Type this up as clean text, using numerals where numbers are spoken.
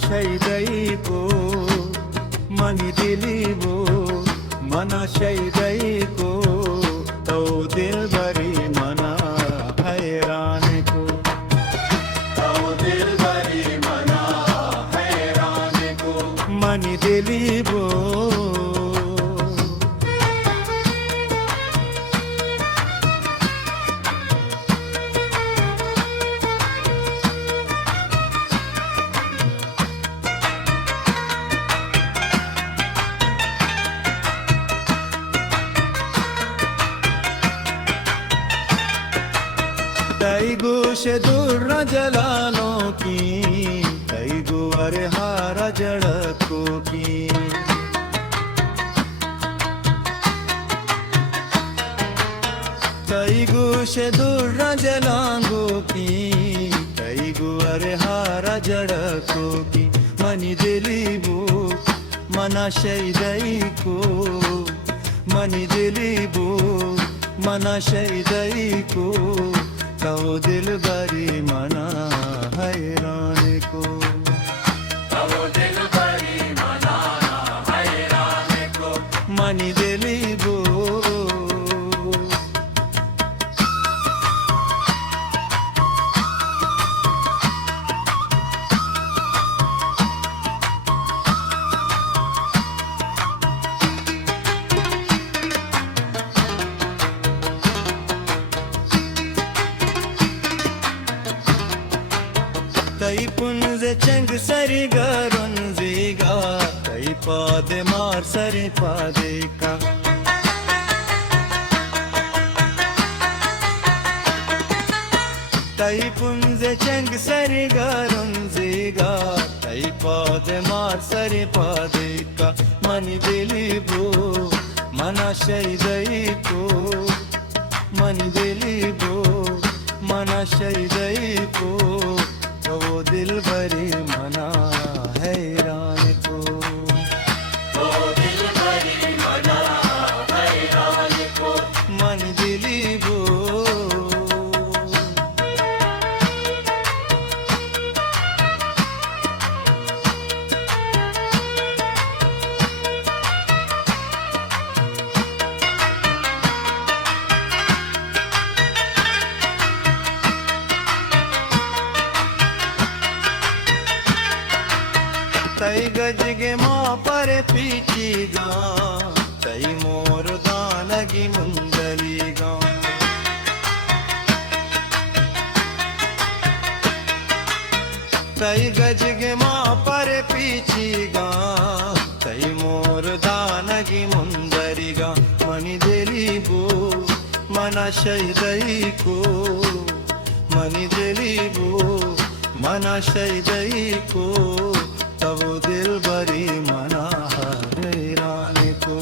शैदैको money दिलीबो मना शैदैको तौ दिलबरी मना हैरानको तौ दिलबरी मना हैरानको मनी दिलीबो तैगो से दूर जलानो की तैगो अरे हारा जड़को की तैगो से दूर जलांगो की तैगो अरे हारा जड़को की मनी दिलीबो मना शैदैको मनी दिलीबो मना शैदैको तौ दिलबरी मना हैरानको तौ दिलबरी मना हैरानको मनी दिलीबो तै पुंज चंग सरी गरुंजीगा तै पादे मार सरी पादे का तै पुंज चंग सरी गरुंजीगा तै पादे मार सरी पादे का मनी दिलीबो मना शैदैको मनी दिलीबो मना शैदैको तौ दिलबरी मना हैरानको तौ दिलबरी मना हैरानको मन दिलीबो तै गजगे माँ पर पीचीगा तै मोर दानगी मुंदलीगा तै गजगे माँ पर पीचीगा तै मोर दानगी मुंदरीगा मनी दिलीबो मना शैदैको मनी दिलीबो मना शैदैको तौ दिलबरी मना हैरानको